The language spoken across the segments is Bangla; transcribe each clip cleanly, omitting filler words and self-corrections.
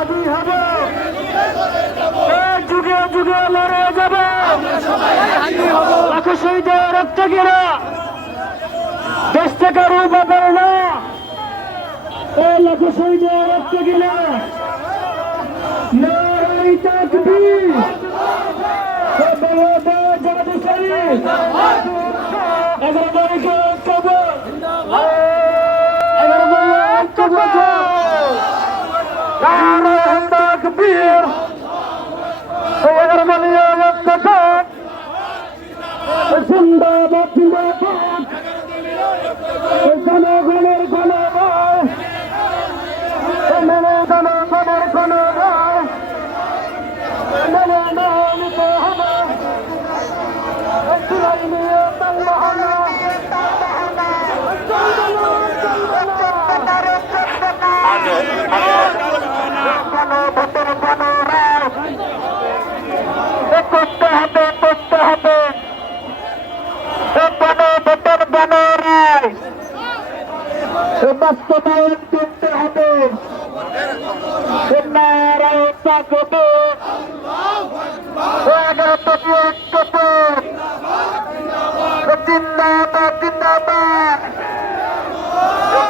রাজি হব, যুগে যুগে লড়ে যাবে, লাখো শহীদের রক্ত গিরা দেশ থেকে রূপাবের না, এই লাখো শহীদের রক্ত গিরা নারায়ে তাকবীর, জনাদেশালী 11 তারিখে অক্টোবর, 11 তারিখে অক্টোবর, নারায়ে তাকবীর, 11 তারিখে অক্টোবর, জিন্দাবাদ জিন্দাবাদ, জনগণের গণভয়, জনগণের গণভয়, মেনে নিতে হবে, জুলাই নিয়ে বাংলা হলো, গণভোটের গণরায় করতে হবে, করতে হবে, গণভোটের গণরায় বাস্তবায়ন করতে হবে, নারায়ে তাকবীর, 11 তারিখে অক্টোবর, জিন্দাবাদ জিন্দাবাদ,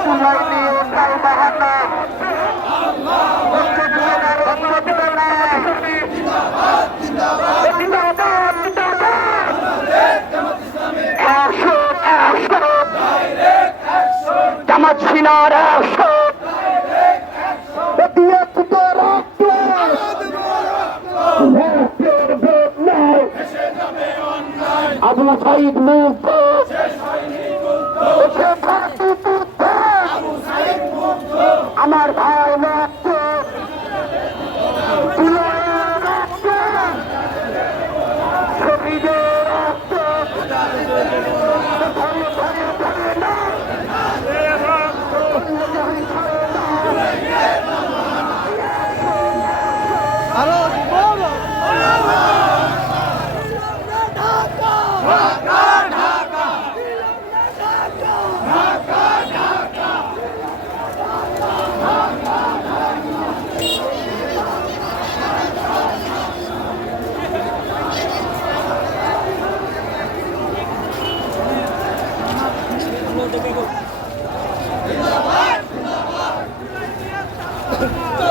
জুলাই নিয়ে বাংলা হলো, জামাত শিনার আবুল সাইদ মুক্ত, আমার ভাই মুক্ত, শহীদের রক্ত,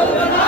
জিন্দাবাদ